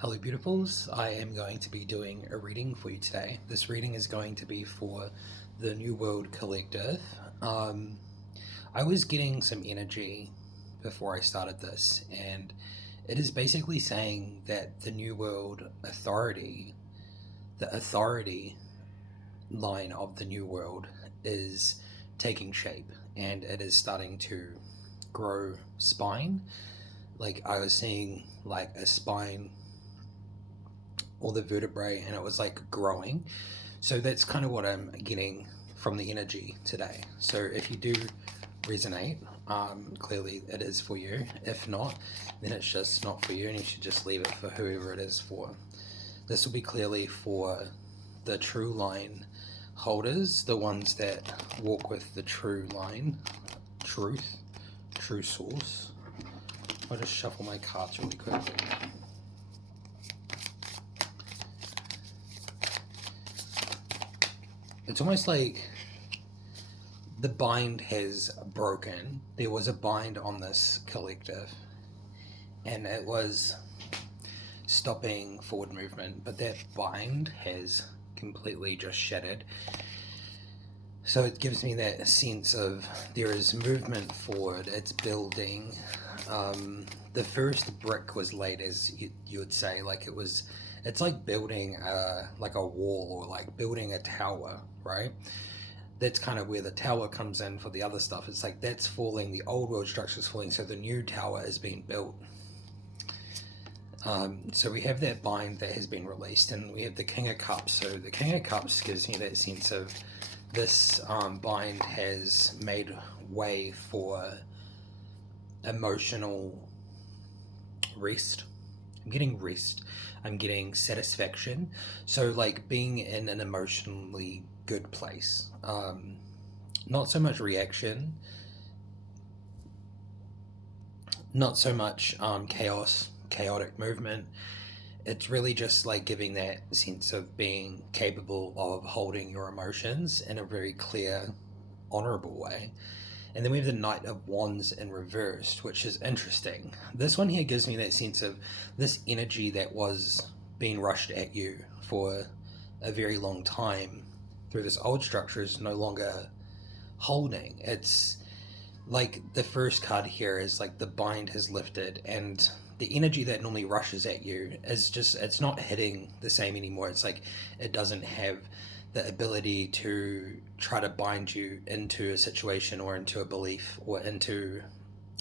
Hello, beautifuls. I am going to be doing a reading for you today. This reading is going to be for the New World Collective. Um, I was getting some energy before I started this, and it is basically saying that the New World Authority, the authority line of the New World, is taking shape and it is starting to grow spine. Like I was seeing like a spine or the vertebrae and it was like growing. So that's kind of what I'm getting from the energy today. So if you do resonate, clearly it is for you. If not, then it's just not for you and you should just leave it for whoever it is for. This will be clearly for the true line holders, the ones that walk with the true line, truth, true source. I'll just shuffle my cards really quickly. It's almost like the bind has broken. There was a bind on this collective and it was stopping forward movement, but that bind has completely just shattered. So it gives me that sense of there is movement forward, it's building. The first brick was laid, as you would say, like it's like building like a wall or like building a tower, right? That's kind of where the tower comes in for the other stuff. It's like that's falling, the old world structure is falling, so the new tower is being built. So we have that bind that has been released, and we have the King of Cups. So the King of Cups gives me that sense of this bind has made way for emotional rest. I'm getting rest. I'm getting satisfaction. So like being in an emotionally good place. Not so much reaction. Not so much chaotic movement. It's really just like giving that sense of being capable of holding your emotions in a very clear, honorable way. And then we have the Knight of Wands in reversed, which is interesting. This one here gives me that sense of this energy that was being rushed at you for a very long time through this old structure is no longer holding. It's like the first card here is like the bind has lifted and the energy that normally rushes at you is just, it's not hitting the same anymore. It's like it doesn't have the ability to try to bind you into a situation or into a belief or into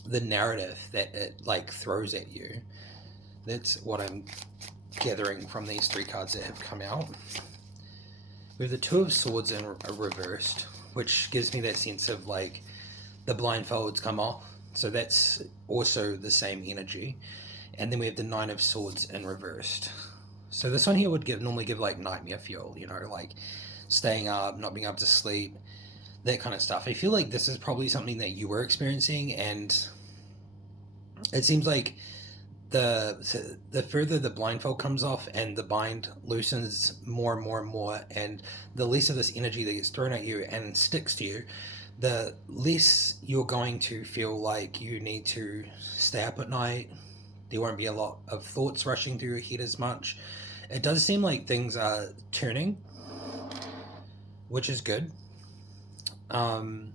the narrative that it like throws at you. That's what I'm gathering from these three cards that have come out. We have the Two of Swords in reversed, which gives me that sense of like the blindfolds come off. So that's also the same energy. And then we have the Nine of Swords in reversed. So this one here would normally give like nightmare fuel, like staying up, not being able to sleep, that kind of stuff. I feel like this is probably something that you were experiencing, and it seems like the further the blindfold comes off and the bind loosens more and more and more, and the less of this energy that gets thrown at you and sticks to you, the less you're going to feel like you need to stay up at night. There won't be a lot of thoughts rushing through your head as much. It does seem like things are turning, which is good. It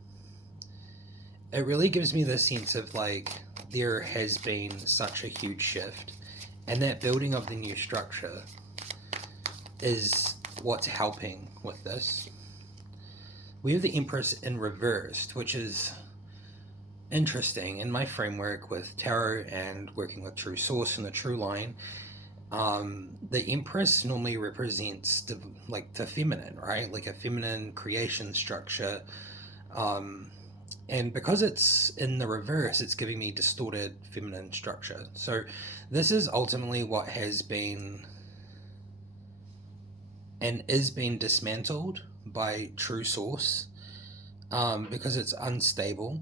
really gives me the sense of like there has been such a huge shift, and that building of the new structure is what's helping with this. We have the Empress in reversed, which is interesting in my framework with tarot and working with True Source and the True Line. The Empress normally represents the feminine, right? Like a feminine creation structure. And because it's in the reverse, it's giving me distorted feminine structure. So this is ultimately what has been and is being dismantled by True Source, because it's unstable.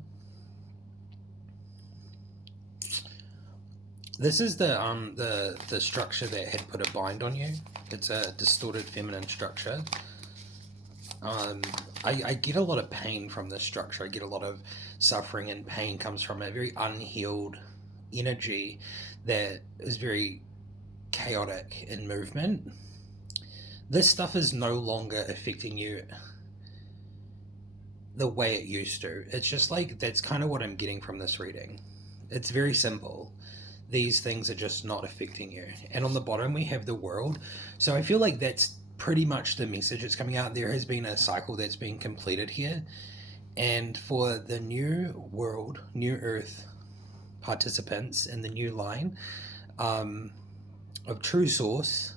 This is the structure that had put a bind on you. It's a distorted feminine structure. I get a lot of pain from this structure. I get a lot of suffering, and pain comes from a very unhealed energy that is very chaotic in movement, this stuff is no longer affecting you the way it used to. It's just like that's kind of what I'm getting from this reading. It's very simple. These things are just not affecting you. And on the bottom, we have the world. So I feel like that's pretty much the message that's coming out. There has been a cycle that's been completed here. And for the new world, new earth participants in the new line of true source,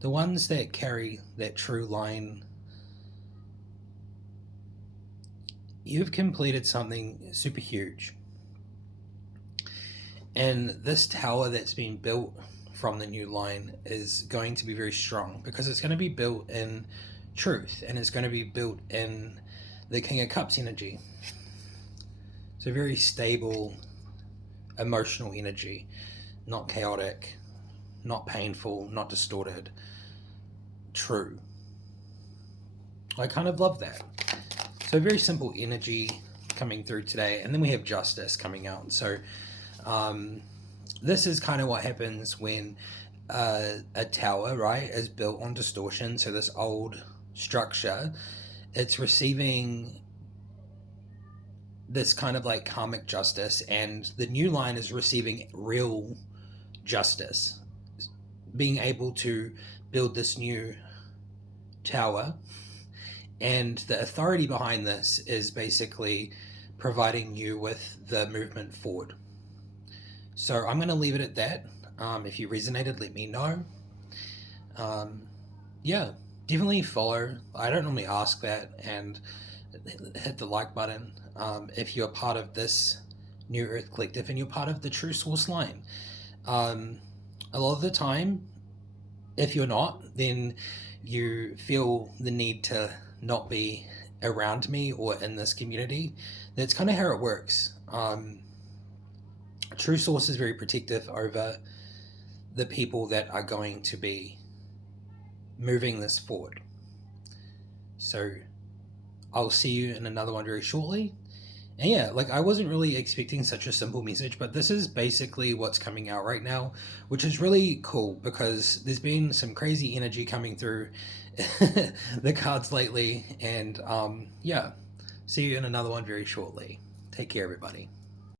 the ones that carry that true line, you've completed something super huge. And this tower that's been built from the new line is going to be very strong because it's going to be built in truth and it's going to be built in the King of Cups energy. So very stable, emotional energy, not chaotic, not painful, not distorted, true. I kind of love that. So very simple energy coming through today. And then we have justice coming out. So this is kind of what happens when a tower, right, is built on distortion. So this old structure, it's receiving this kind of like karmic justice, and the new line is receiving real justice, being able to build this new tower. And the authority behind this is basically providing you with the movement forward. So I'm going to leave it at that. If you resonated, let me know. Yeah, definitely follow. I don't normally ask that, and hit the like button if you're part of this New Earth Collective and you're part of the True Source line. A lot of the time, if you're not, then you feel the need to not be around me or in this community. That's kind of how it works. True Source is very protective over the people that are going to be moving this forward. So I'll see you in another one very shortly. And yeah, like I wasn't really expecting such a simple message, but this is basically what's coming out right now, which is really cool because there's been some crazy energy coming through the cards lately. And yeah, see you in another one very shortly. Take care, everybody.